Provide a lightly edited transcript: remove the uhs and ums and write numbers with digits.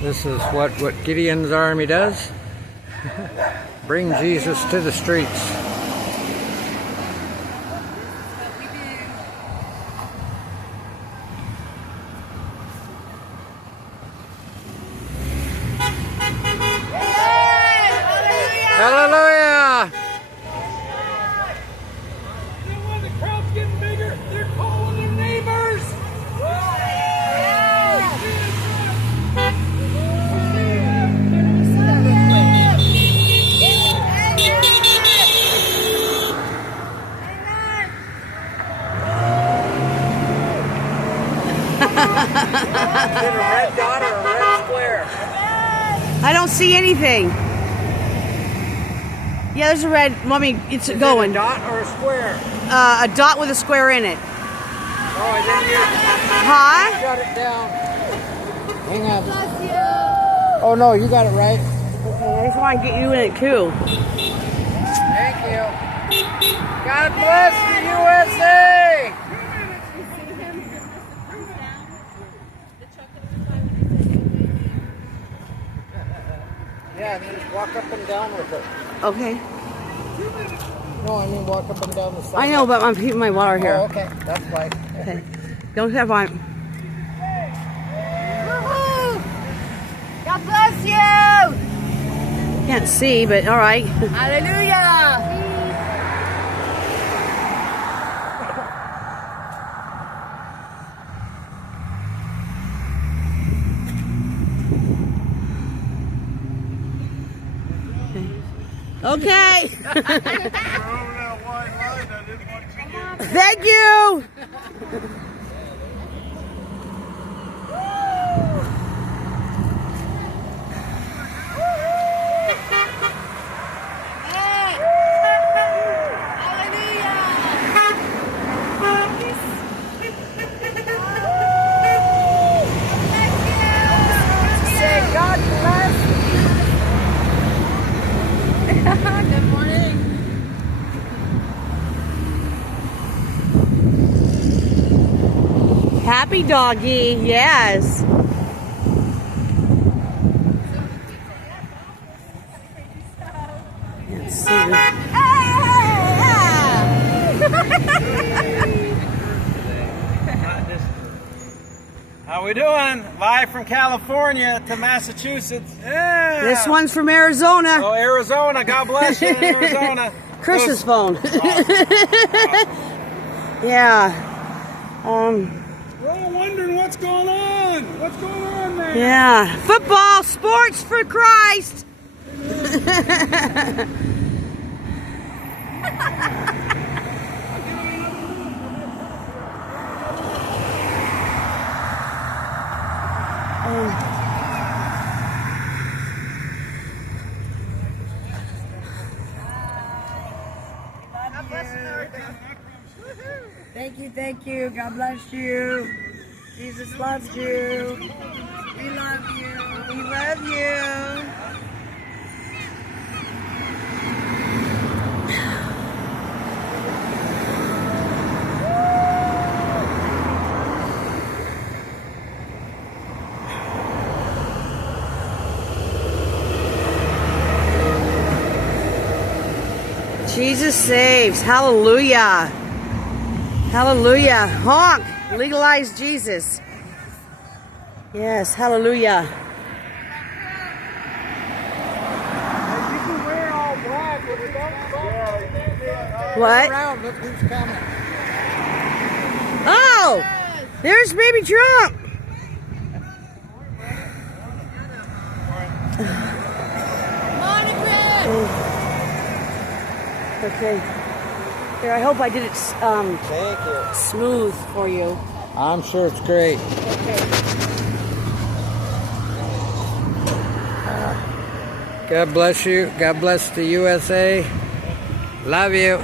This is what Gideon's army does. Bring Jesus to the streets. Hallelujah! And when the crowd's getting bigger, they're calling their neighbors. Is it a red dot or a red square? I don't see anything. Yeah, there's a red. Well, I mean, it's going. Is it a dot or a square? A dot with a square in it. Oh, I didn't hear it. Huh? Shut it down. Hang on. Oh no, you got it right. Okay, I just want to get you in it too. Thank you. God bless the USA! Yeah, just walk up and down with it. Okay. No, I mean walk up and down the side. I know, but I'm keeping my water here. Oh, okay, that's fine. Okay. Don't have on. God bless you! Can't see, but all right. Hallelujah! Okay. Thank you. Good morning. Happy doggy, yes. Let's see. How we doing? Live from California to Massachusetts. Yeah. This one's from Arizona. Oh, Arizona. God bless you, Arizona. Chris's phone. Yeah. We're all wondering what's going on. What's going on there? Yeah. Football, sports for Christ. Thank you. God bless you. Jesus loves you. We love you. We love you. Jesus saves. Hallelujah. Hallelujah. Honk. Legalize Jesus. Yes. Hallelujah. You can wear all black with a What? around. Look who's coming. Oh! There's baby Trump. Okay. Here, I hope I did it Thank you. smooth for you. I'm sure it's great. God bless you. God bless the USA. Love you.